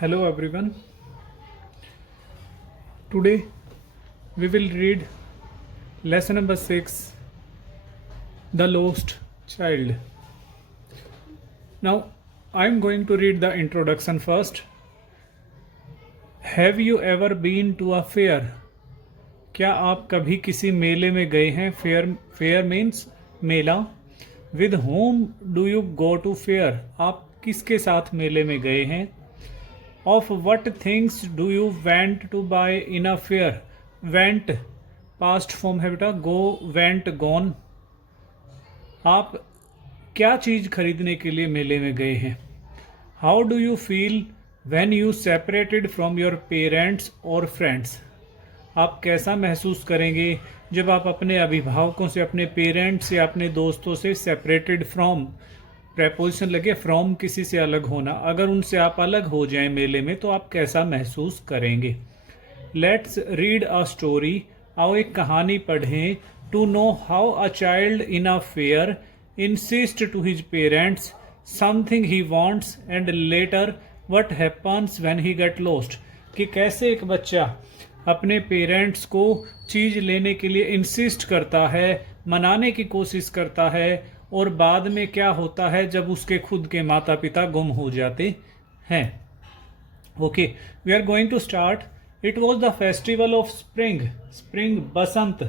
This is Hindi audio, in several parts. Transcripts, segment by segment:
Hello everyone. Today we will read lesson number 6, The Lost Child. Now I am going to read the introduction first. Have you ever been to a fair? क्या आप कभी किसी मेले में गए हैं? फेयर मीन्स मेला. With whom do you go to fair? आप किसके साथ मेले में गए हैं? Of what things do you went to buy in a fair? Went past form है बेटा. Go, went, gone. आप क्या चीज़ खरीदने के लिए मेले में गए हैं? How do you feel when you separated from your parents or friends? आप कैसा महसूस करेंगे जब आप अपने अभिभावकों से, अपने पेरेंट्स या अपने दोस्तों से सेपरेटेड फ्रॉम, प्रेपोजिशन लगे फ्रॉम किसी से अलग होना, अगर उनसे आप अलग हो जाएं मेले में तो आप कैसा महसूस करेंगे? Let's read a story. आओ एक कहानी पढ़ें. To know how a child in a fair insist to his parents something he wants and later what happens when he get lost. कि कैसे एक बच्चा अपने पेरेंट्स को चीज़ लेने के लिए इंसिस्ट करता है, मनाने की कोशिश करता है, और बाद में क्या होता है जब उसके खुद के माता पिता गुम हो जाते हैं. Okay, we are going to start. It was the festival of spring. Spring बसंत,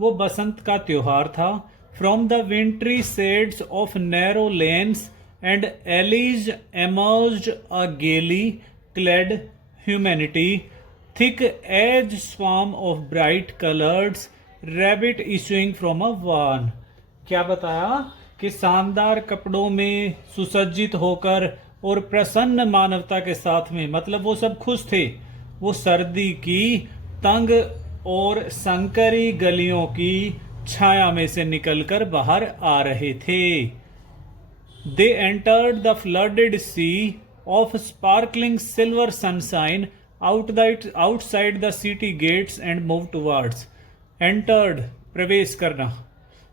वो बसंत का त्योहार था. From the wintry shades of narrow lanes and alleys emerged a gaily clad humanity thick as swarm of bright colours rabbit issuing from a warren. क्या बताया कि शानदार कपड़ों में सुसज्जित होकर और प्रसन्न मानवता के साथ में, मतलब वो सब खुश थे, वो सर्दी की तंग और संकरी गलियों की छाया में से निकलकर बाहर आ रहे थे. They entered the flooded sea of sparkling silver sunshine outside the city gates and move towards. Entered, प्रवेश करना.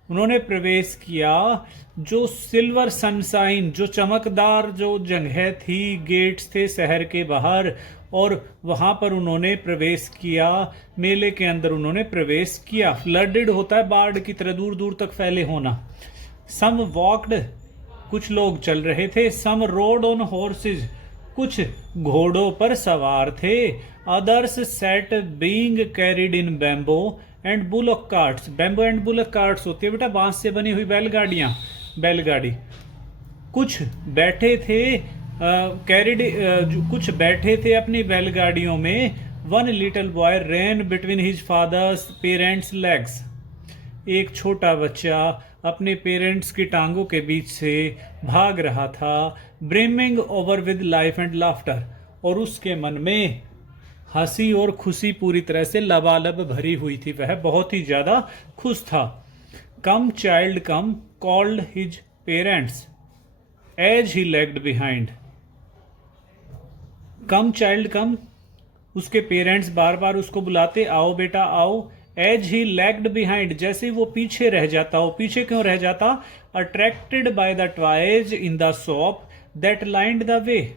उन्होंने प्रवेश किया जो सिल्वर सनशाइन, जो चमकदार जो जगह थी, गेट्स थे शहर के बाहर, और वहाँ पर उन्होंने प्रवेश किया. मेले के अंदर उन्होंने प्रवेश किया. फ्लडेड होता है बाढ़ की तरह दूर दूर तक फैले होना. सम वॉक्ड, कुछ लोग चल रहे थे. सम रोड ऑन हॉर्सेज, कुछ घोड़ों पर सवार थे. Others set being carried in bamboo and bullock carts. Bamboo and bullock carts होती है बेटा बांस से बनी हुई बैलगाड़ियाँ, बैलगाड़ी. कुछ बैठे थे कैरिड, कुछ बैठे थे अपनी बैलगाड़ियों में. One little boy rain between his father's parents legs. एक छोटा बच्चा अपने पेरेंट्स की टांगों के बीच से भाग रहा था. Brimming over with life and laughter, और उसके मन में हंसी और खुशी पूरी तरह से लबालब भरी हुई थी. वह बहुत ही ज्यादा खुश था. Come child come called his parents as he lagged behind. Come child come, उसके पेरेंट्स बार बार उसको बुलाते, आओ बेटा आओ. एज ही लैग्ड बिहाइंड, जैसे वो पीछे रह जाता हो. पीछे क्यों रह जाता? Attracted by the toys in the shop that lined the way.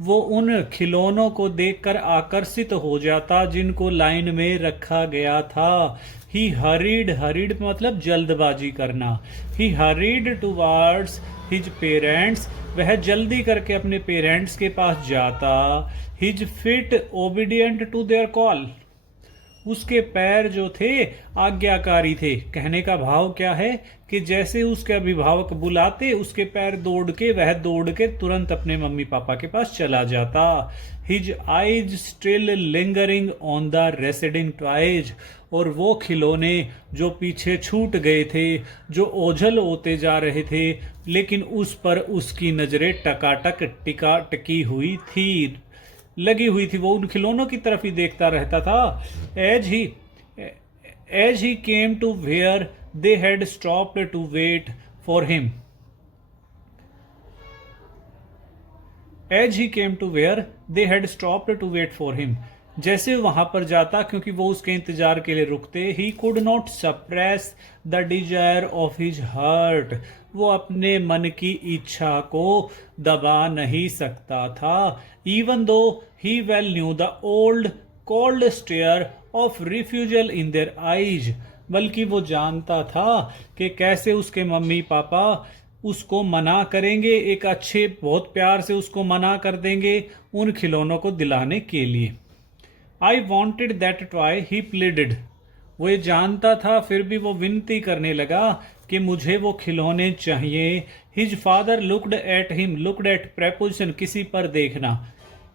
वो उन खिलौनों को देखकर आकर्षित हो जाता जिनको लाइन में रखा गया था. ही हरीड, हरीड मतलब जल्दबाजी करना. He hurried towards his parents, वह जल्दी करके अपने पेरेंट्स के पास जाता. His feet obedient to their call, उसके पैर जो थे आज्ञाकारी थे. कहने का भाव क्या है कि जैसे उसके अभिभावक बुलाते, उसके पैर दौड़ के, वह दौड़ के तुरंत अपने मम्मी पापा के पास चला जाता. His eyes still lingering on the residing toys, और वो खिलौने जो पीछे छूट गए थे, जो ओझल होते जा रहे थे, लेकिन उस पर उसकी नजरें टकाटक टिका टकी हुई थी, लगी हुई थी. वो उन खिलौनों की तरफ ही देखता रहता था. As he came to where they had stopped to wait for him. As he came to where they had stopped to wait for him, जैसे वहां पर जाता क्योंकि वो उसके इंतजार के लिए रुकते. He could not suppress the desire of his heart, वो अपने मन की इच्छा को दबा नहीं सकता था। Even though he well knew the old cold stare of refusal in their eyes, बल्कि वो जानता था कि कैसे उसके मम्मी पापा उसको मना करेंगे, एक अच्छे बहुत प्यार से उसको मना कर देंगे उन खिलौनों को दिलाने के लिए। I wanted that toy he pleaded, वो ये जानता था फिर भी वो विनती करने लगा कि मुझे वो खिलौने चाहिए। His father looked at him, looked at preposition किसी पर देखना।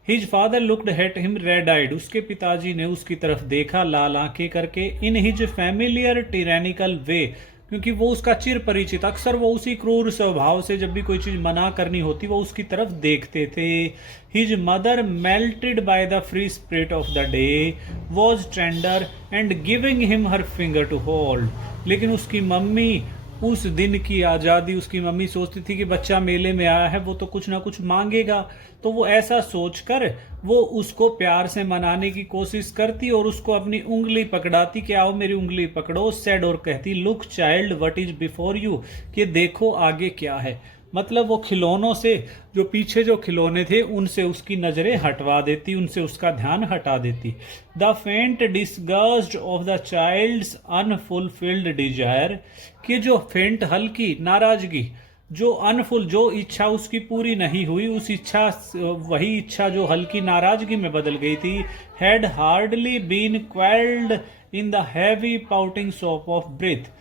His father looked at him red eyed, उसके पिताजी ने उसकी तरफ देखा लाल आंखें करके। In his familiar tyrannical way, क्योंकि वो उसका चिर परिचित, अक्सर वो उसी क्रूर स्वभाव से जब भी कोई चीज मना करनी होती वो उसकी तरफ देखते थे। His mother melted by the free spirit of the day was tender and giving him her finger to hold, लेकिन उसकी मम्मी उस दिन की आज़ादी, उसकी मम्मी सोचती थी कि बच्चा मेले में आया है वो तो कुछ ना कुछ मांगेगा, तो वो ऐसा सोचकर वो उसको प्यार से मनाने की कोशिश करती और उसको अपनी उंगली पकड़ाती कि आओ मेरी उंगली पकड़ो, सेड, और कहती look child what is before you, कि देखो आगे क्या है। मतलब वो खिलौनों से, जो पीछे जो खिलौने थे उनसे उसकी नज़रें हटवा देती, उनसे उसका ध्यान हटा देती। The faint disgust of the child's unfulfilled desire, कि जो फेंट हल्की नाराजगी, जो अनफुल जो इच्छा उसकी पूरी नहीं हुई, उस इच्छा वही इच्छा जो हल्की नाराजगी में बदल गई थी, had hardly been quelled in the heavy pouting sob of breath,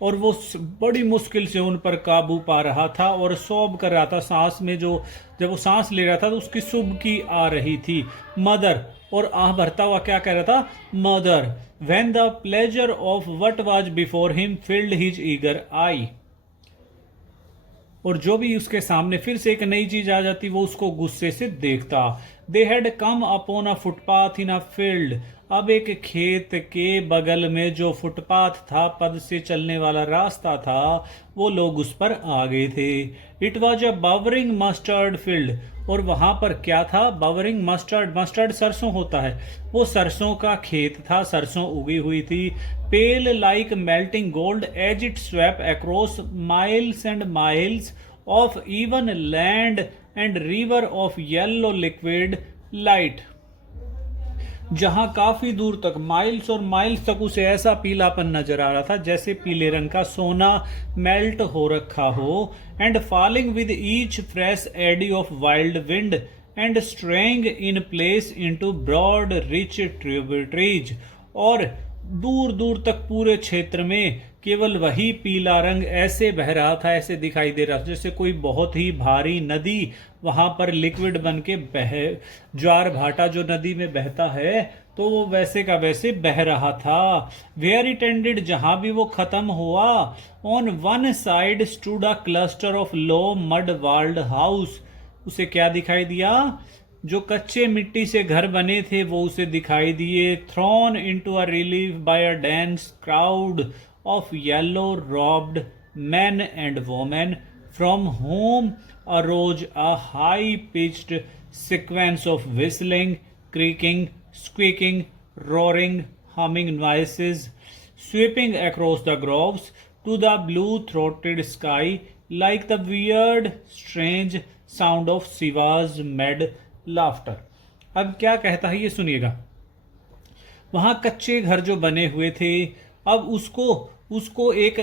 और वो बड़ी मुश्किल से उन पर काबू पा रहा था और सौब कर रहा था सांस में, जो जब वो सांस ले रहा था तो उसकी सुबकी आ रही थी। मदर, और आह भरता हुआ क्या कह रहा था, mother, when the pleasure of what was before him filled his eager eye, और जो भी उसके सामने फिर से एक नई चीज आ जाती वो उसको गुस्से से देखता। They had come upon a footpath in a field, अब एक खेत के बगल में जो फुटपाथ था, पद से चलने वाला रास्ता था, वो लोग उस पर आ गए थे। It was a flowering mustard field, और वहां पर क्या था, बवरिंग मस्टर्ड, मस्टर्ड सरसों होता है, वो सरसों का खेत था, सरसों उगी हुई थी। Pale like melting gold as it swept across miles and miles of even land and river of yellow liquid light, जहां काफी दूर तक, माइल्स और माइल्स तक उसे ऐसा पीलापन नजर आ रहा था जैसे पीले रंग का सोना मेल्ट हो रखा हो। And falling with each fresh eddy of wild wind and straying in place into broad rich tributaries, और दूर दूर तक पूरे क्षेत्र में केवल वही पीला रंग ऐसे बह रहा था, ऐसे दिखाई दे रहा था जैसे कोई बहुत ही भारी नदी वहां पर लिक्विड बन के बह, ज्वार भाटा जो नदी में बहता है तो वो वैसे का वैसे बह रहा था। वेयर इट एंडेड, जहां भी वो खत्म हुआ, on one side stood a cluster of low mud walled house, उसे क्या दिखाई दिया, जो कच्चे मिट्टी से घर बने थे वो उसे दिखाई दिए। Throne into a relief by a dense crowd of yellow robed men and women, from whom arose a high pitched sequence of whistling, creaking, squeaking, roaring, humming noises, sweeping across the groves to the blue throated sky like the weird strange sound of Shiva's mad laughter। अब क्या कहता है ये सुनिएगा। वहां कच्चे घर जो बने हुए थे, अब उसको एक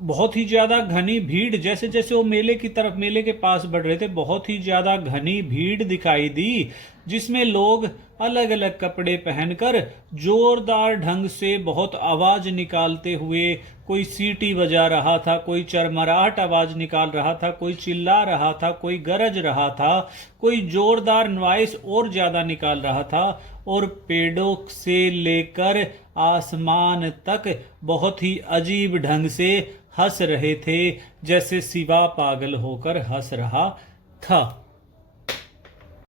बहुत ही ज्यादा घनी भीड़, जैसे जैसे वो मेले की तरफ, मेले के पास बढ़ रहे थे, बहुत ही ज्यादा घनी भीड़ दिखाई दी, जिसमें लोग अलग अलग कपड़े पहनकर जोरदार ढंग से बहुत आवाज निकालते हुए, कोई सीटी बजा रहा था, कोई चरमराहट आवाज निकाल रहा था, कोई चिल्ला रहा था, कोई गरज रहा था, कोई जोरदार नॉइस और ज्यादा निकाल रहा था, और पेड़ों से लेकर आसमान तक बहुत ही अजीब ढंग से हंस रहे थे, जैसे शिवा पागल होकर हंस रहा था।